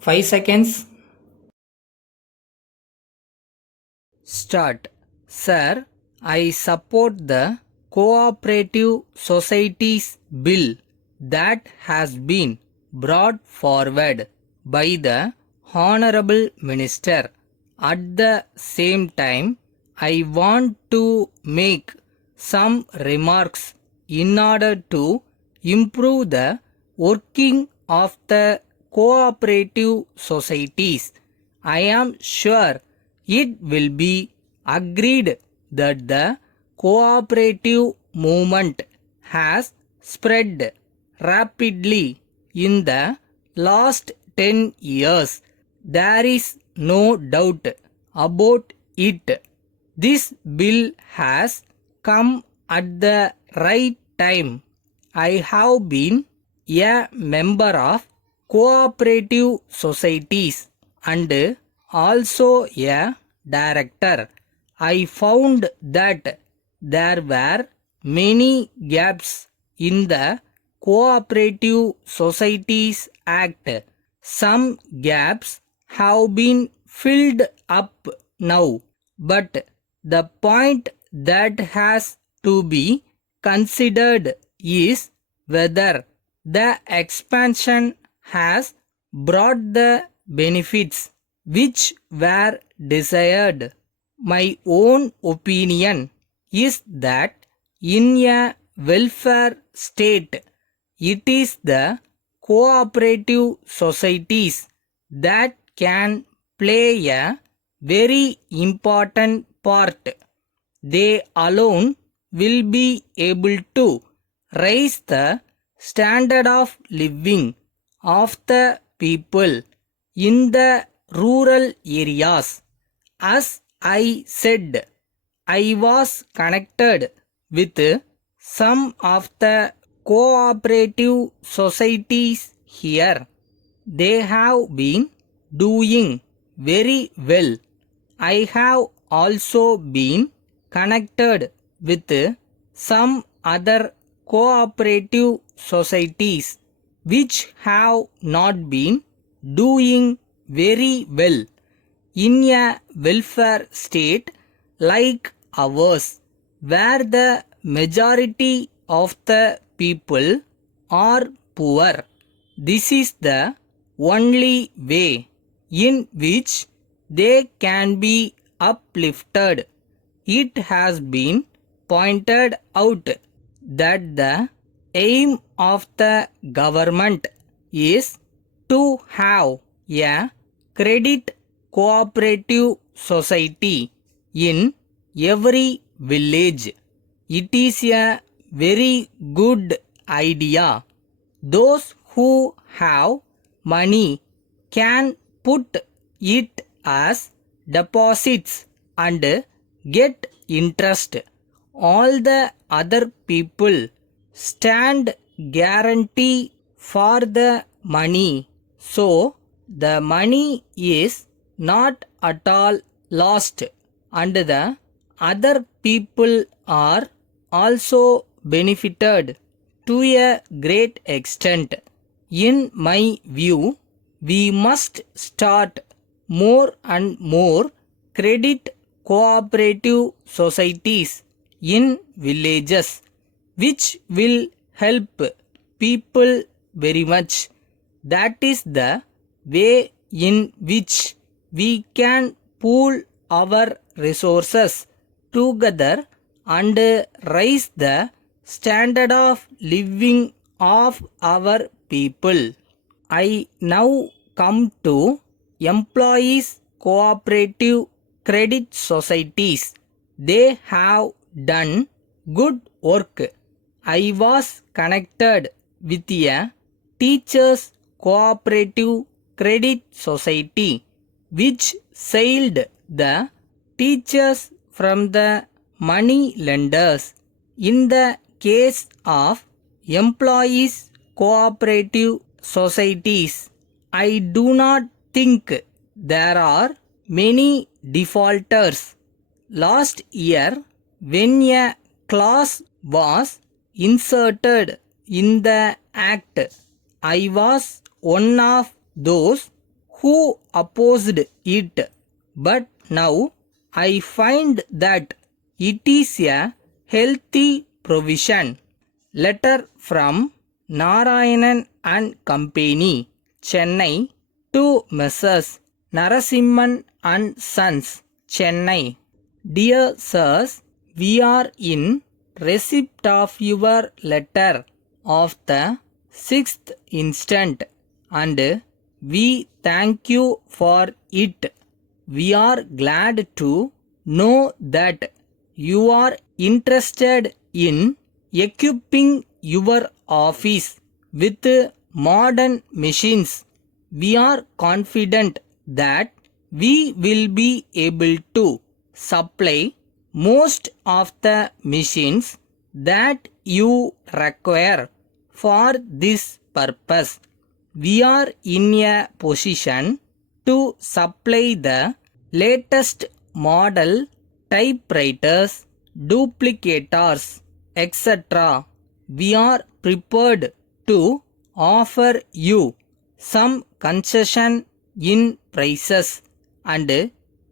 5 seconds. Start. Sir, I support the Cooperative Societies Bill that has been brought forward by the Honorable Minister. At the same time, I want to make some remarks in order to improve the working of the cooperative societies. I am sure it will be agreed that the cooperative movement has spread rapidly in the last 10 years. There is no doubt about it. This bill has come at the right time. I have been a member of cooperative societies and also a director. I found that there were many gaps in the Cooperative Societies Act. Some gaps have been filled up now, but the point that has to be considered is whether the expansion has brought the benefits which were desired. My own opinion is that in a welfare state, it is the cooperative societies that can play a very important part. They alone will be able to raise the standard of living of the people in the rural areas. As I said, I was connected with some of the cooperative societies here. They have been doing very well. I have also been connected with some other cooperative societies which have not been doing very well in a welfare state like ours, where the majority of the people are poor. This is the only way in which they can be uplifted. It has been pointed out that the aim of the government is to have a credit cooperative society in every village. It is a very good idea. Those who have money can put it as deposits and get interest. All the other people stand guarantee for the money, so the money is not at all lost, and the other people are also benefited to a great extent. In my view, we must start more and more credit cooperative societies in villages, which will help people very much. That is the way in which we can pool our resources together and raise the standard of living of our people. I now come to employees cooperative credit societies. They have done good work. I was connected with a teachers cooperative credit society which sailed the teachers from the money lenders. In the case of employees cooperative societies, I do not think there are many defaulters. Last year, when a clause was inserted in the act, I was one of those who opposed it, but now I find that it is a healthy provision. Letter from Narayanan and Company, Chennai, to Messrs. Narasimhan and Sons, Chennai. Dear Sirs, we are in receipt of your letter of the 6th instant and we thank you for it. We are glad to know that you are interested in equipping your office with modern machines. We are confident that we will be able to supply most of the machines that you require for this purpose. We are in a position to supply the latest model typewriters, duplicators, etc. We are prepared to offer you some concession in prices and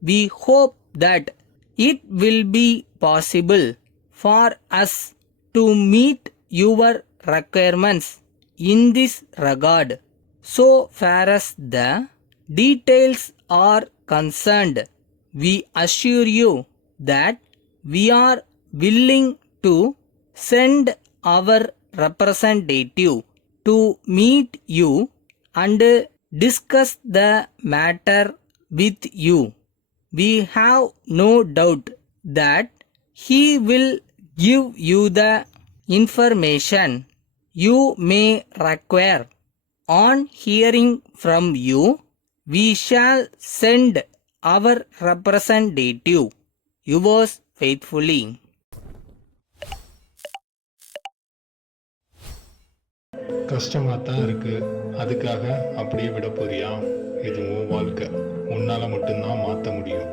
we hope that it will be possible for us to meet your requirements in this regard. So far as the details are concerned, we assure you that we are willing to send our representative to meet you and discuss the matter with you. We have no doubt that he will give you the information you may require. On hearing from you, we shall send our representative. Yours faithfully. கஷ்டமாக தான் இருக்கு. அதுக்காக அப்படியே விட போறியா? இது உன் வாழ்க்கை. உன்னால மட்டும்தான் மாற்ற முடியும்.